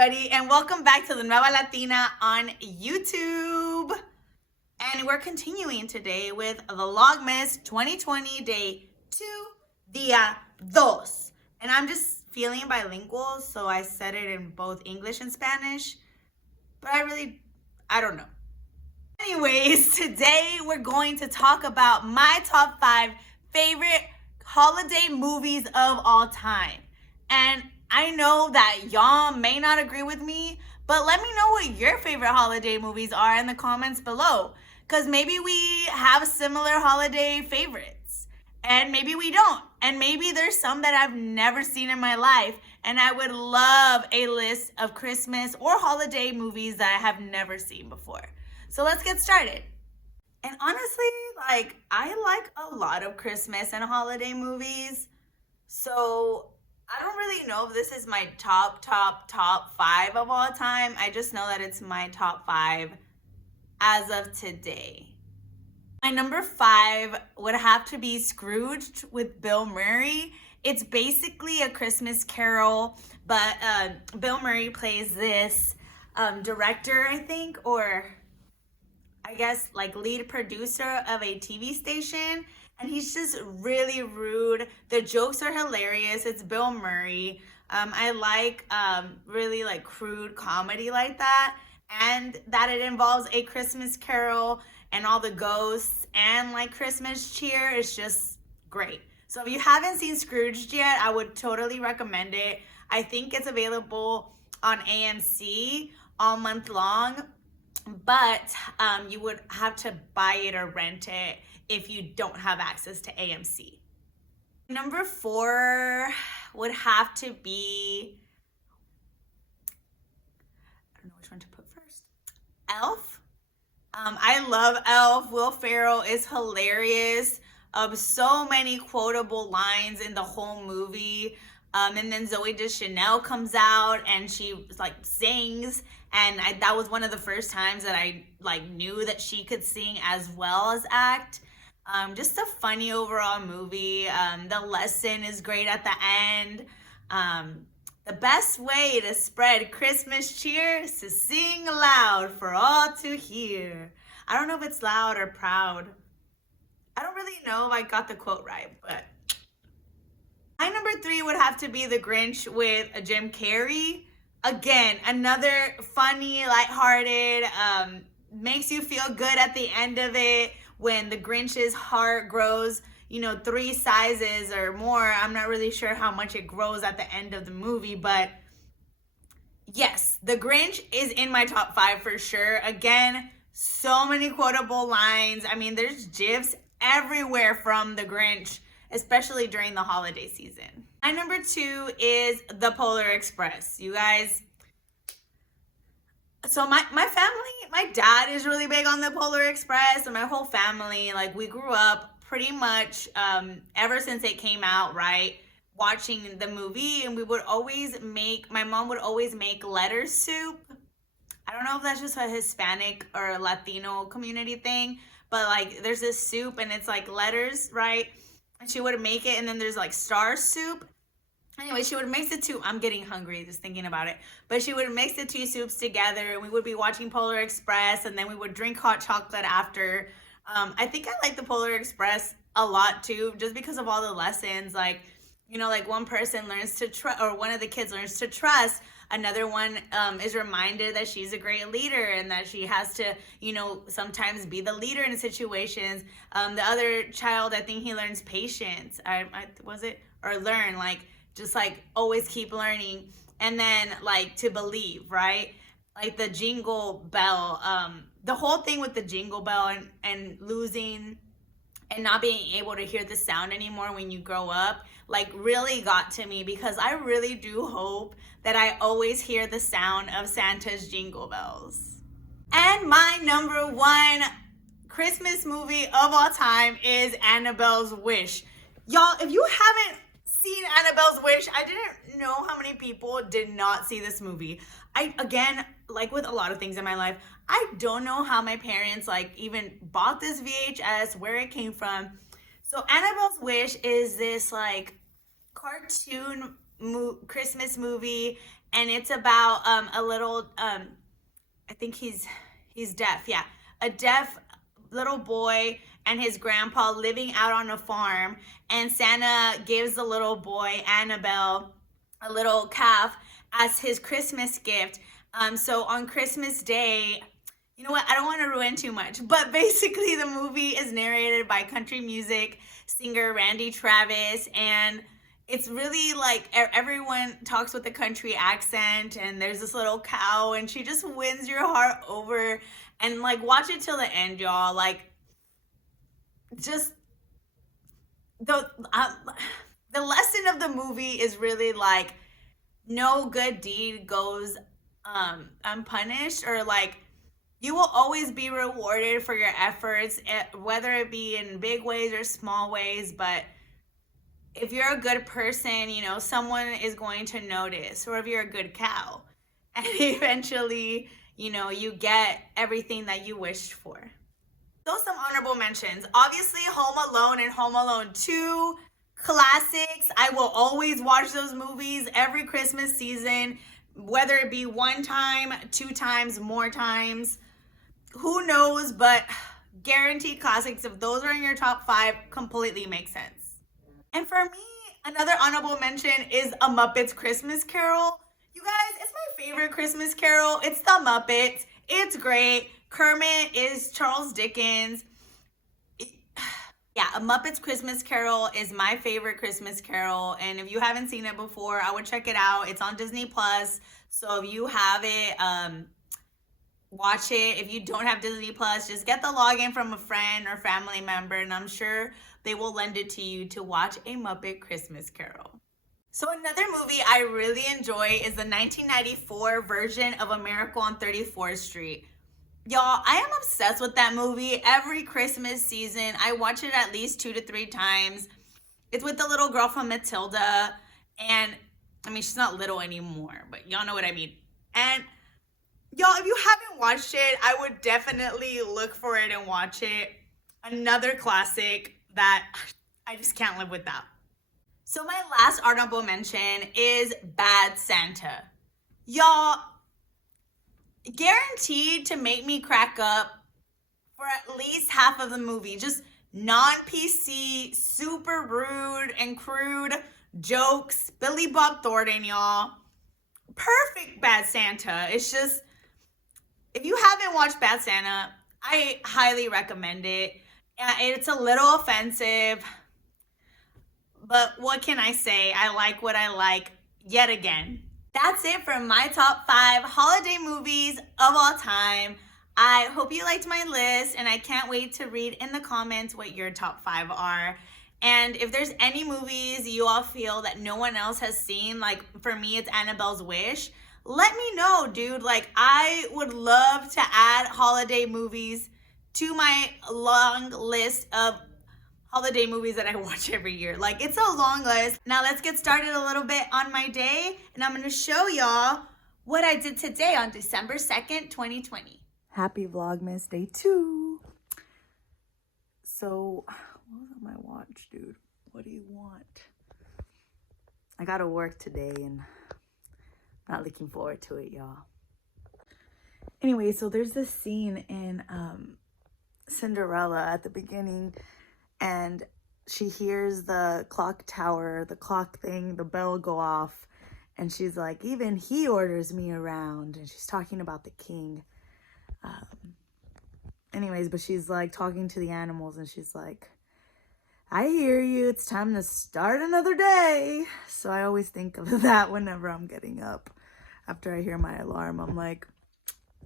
everybody, and welcome back to the Nueva Latina on YouTube. And we're continuing today with Vlogmas 2020 Day 2, Día 2. And I'm just feeling bilingual, so I said it in both English and Spanish. But I don't know. Anyways, today we're going to talk about my top 5 favorite holiday movies of all time. And I know that y'all may not agree with me, but let me know what your favorite holiday movies are in the comments below. Because maybe we have similar holiday favorites. And maybe we don't. And maybe there's some that I've never seen in my life. And I would love a list of Christmas or holiday movies that I have never seen before. So let's get started. And honestly, I like a lot of Christmas and holiday movies. So I don't really know if this is my top 5 of all time. I just know that it's my top 5 as of today. My number 5 would have to be Scrooged with Bill Murray. It's basically a Christmas Carol, but Bill Murray plays this director, I think, or I guess lead producer of a TV station. And he's just really rude. The jokes are hilarious. It's Bill Murray. I like really crude comedy like that. And that it involves a Christmas Carol and all the ghosts and Christmas cheer. It's just great. So if you haven't seen Scrooged yet, I would totally recommend it. I think it's available on AMC all month long. But you would have to buy it or rent it if you don't have access to AMC. Number 4 would have to be, I don't know which one to put first. Elf. I love Elf. Will Ferrell is hilarious. So many quotable lines in the whole movie. And then Zooey Deschanel comes out and she sings. And that was one of the first times that I knew that she could sing as well as act. Just a funny overall movie. The lesson is great at the end. The best way to spread Christmas cheer is to sing loud for all to hear. I don't know if it's loud or proud. I don't really know if I got the quote right, but my number 3 would have to be The Grinch with Jim Carrey. Again, another funny, lighthearted, makes you feel good at the end of it when the Grinch's heart grows, 3 sizes or more. I'm not really sure how much it grows at the end of the movie, but yes, The Grinch is in my top 5 for sure. Again, so many quotable lines. I mean, there's GIFs everywhere from The Grinch, especially during the holiday season. My number 2 is The Polar Express. You guys, so my family, my dad is really big on The Polar Express, and my whole family, we grew up pretty much ever since it came out, right, watching the movie. And my mom would always make letter soup. I don't know if that's just a Hispanic or Latino community thing, but there's this soup and it's letters, right? And she would make it, and then there's star soup. Anyway, she would mix the two. I'm getting hungry just thinking about it. But she would mix the 2 soups together, and we would be watching Polar Express, and then we would drink hot chocolate after. I think I like the Polar Express a lot too, just because of all the lessons. One person learns to trust, or one of the kids learns to trust. Another one is reminded that she's a great leader and that she has to, sometimes be the leader in situations. The other child, I think he learns patience. Always keep learning. And then to believe, right? The jingle bell, the whole thing with the jingle bell and losing and not being able to hear the sound anymore when you grow up, really got to me, because I really do hope that I always hear the sound of Santa's jingle bells. And my number 1 Christmas movie of all time is Annabelle's Wish. Y'all, if you haven't seen Annabelle's Wish, I didn't know how many people did not see this movie. Again, with a lot of things in my life, I don't know how my parents even bought this VHS, where it came from. So Annabelle's Wish is this cartoon Christmas movie, and it's about a little I think he's deaf. Yeah, a deaf little boy and his grandpa living out on a farm, and Santa gives the little boy Annabelle a little calf as his Christmas gift. So on Christmas Day, you know what? I don't want to ruin too much, but basically the movie is narrated by country music singer Randy Travis, and it's really like everyone talks with a country accent, and there's this little cow, and she just wins your heart over. And like, watch it till the end, y'all. Like, just the lesson of the movie is really like, no good deed goes unpunished, or like, you will always be rewarded for your efforts, whether it be in big ways or small ways. But if you're a good person, you know, someone is going to notice. Or if you're a good cow, and eventually, you know, you get everything that you wished for. So some honorable mentions. Obviously, Home Alone and Home Alone 2, classics. I will always watch those movies every Christmas season, whether it be one time, two times, more times. Who knows, but guaranteed classics. If those are in your top 5, completely makes sense. And for me, another honorable mention is A Muppet's Christmas Carol. You guys, it's my favorite Christmas carol. It's The Muppets. It's great. Kermit is Charles Dickens. Yeah, A Muppet's Christmas Carol is my favorite Christmas carol. And if you haven't seen it before, I would check it out. It's on Disney Plus. So if you have it, watch it. If you don't have Disney Plus, just get the login from a friend or family member, and I'm sure they will lend it to you to watch A Muppet Christmas Carol. So another movie I really enjoy is the 1994 version of A Miracle on 34th Street. Y'all, I am obsessed with that movie. Every Christmas season, I watch it at least 2 to 3 times. It's with the little girl from Matilda, and I mean, she's not little anymore, but y'all know what I mean. And y'all, if you haven't watched it, I would definitely look for it and watch it. Another classic that I just can't live without. So my last honorable mention is Bad Santa. Y'all, guaranteed to make me crack up for at least half of the movie. Just non-PC, super rude and crude jokes. Billy Bob Thornton, y'all. Perfect Bad Santa. It's just, if you haven't watched Bad Santa, I highly recommend it. It's a little offensive, but what can I say? I like what I like yet again. That's it for my top 5 holiday movies of all time. I hope you liked my list, and I can't wait to read in the comments what your top 5 are. And if there's any movies you all feel that no one else has seen, like for me, it's Annabelle's Wish, let me know, dude. Like, I would love to add holiday movies to my long list of holiday movies that I watch every year. Like, it's a long list. Now let's get started a little bit on my day, and I'm gonna show y'all what I did today on December 2nd, 2020. Happy Vlogmas Day 2. So, what was on my watch, dude? What do you want? I gotta work today, and not looking forward to it, y'all. Anyway, so there's this scene in Cinderella at the beginning, and she hears the clock tower, the clock thing, the bell go off, and she's like, even he orders me around, and she's talking about the king. Anyways, but she's like talking to the animals, and she's like, I hear you, it's time to start another day. So I always think of that whenever I'm getting up. After I hear my alarm, I'm like,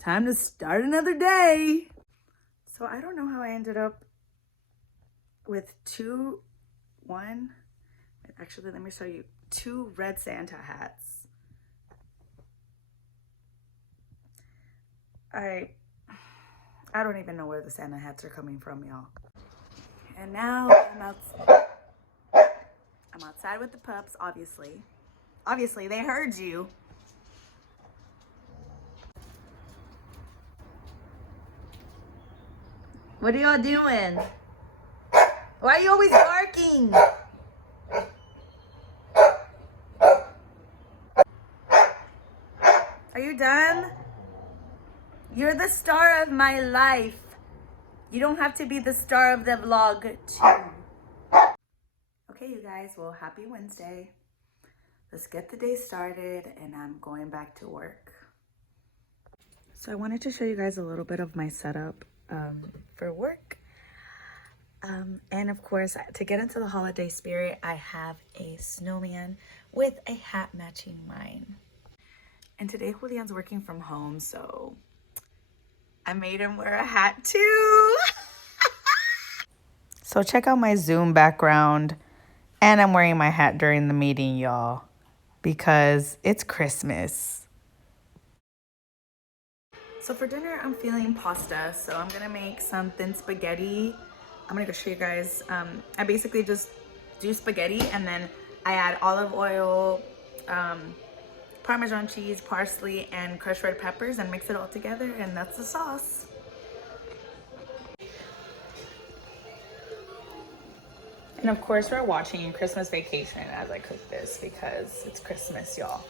time to start another day. So I don't know how I ended up with actually, let me show you, 2 red Santa hats. I don't even know where the Santa hats are coming from, y'all. And now I'm outside with the pups, obviously. Obviously, they heard you. What are y'all doing? Why are you always barking? you done? You're the star of my life. You don't have to be the star of the vlog too. Okay, you guys, well, happy Wednesday. Let's get the day started and I'm going back to work. So I wanted to show you guys a little bit of my setup for work. And of course, to get into the holiday spirit, I have a snowman with a hat matching mine. And today Julian's working from home, so I made him wear a hat too. So check out my Zoom background. And I'm wearing my hat during the meeting, y'all, because it's Christmas. So for dinner, I'm feeling pasta. So I'm gonna make some thin spaghetti. I'm gonna go show you guys. I basically just do spaghetti and then I add olive oil, Parmesan cheese, parsley, and crushed red peppers and mix it all together, and that's the sauce. And of course, we're watching Christmas Vacation as I cook this because it's Christmas, y'all.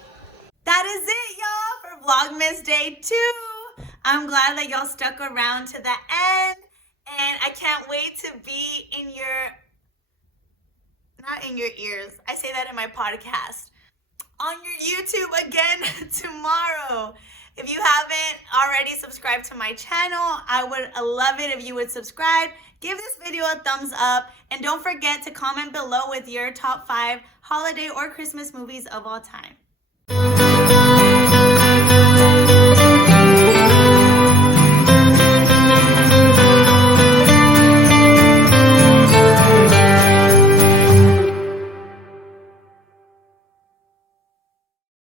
That is it, y'all, for Vlogmas Day 2. I'm glad that y'all stuck around to the end. And I can't wait to be in your, not in your ears. I say that in my podcast. On your YouTube again tomorrow. If you haven't already subscribed to my channel, I would love it if you would subscribe. Give this video a thumbs up. And don't forget to comment below with your top 5 holiday or Christmas movies of all time.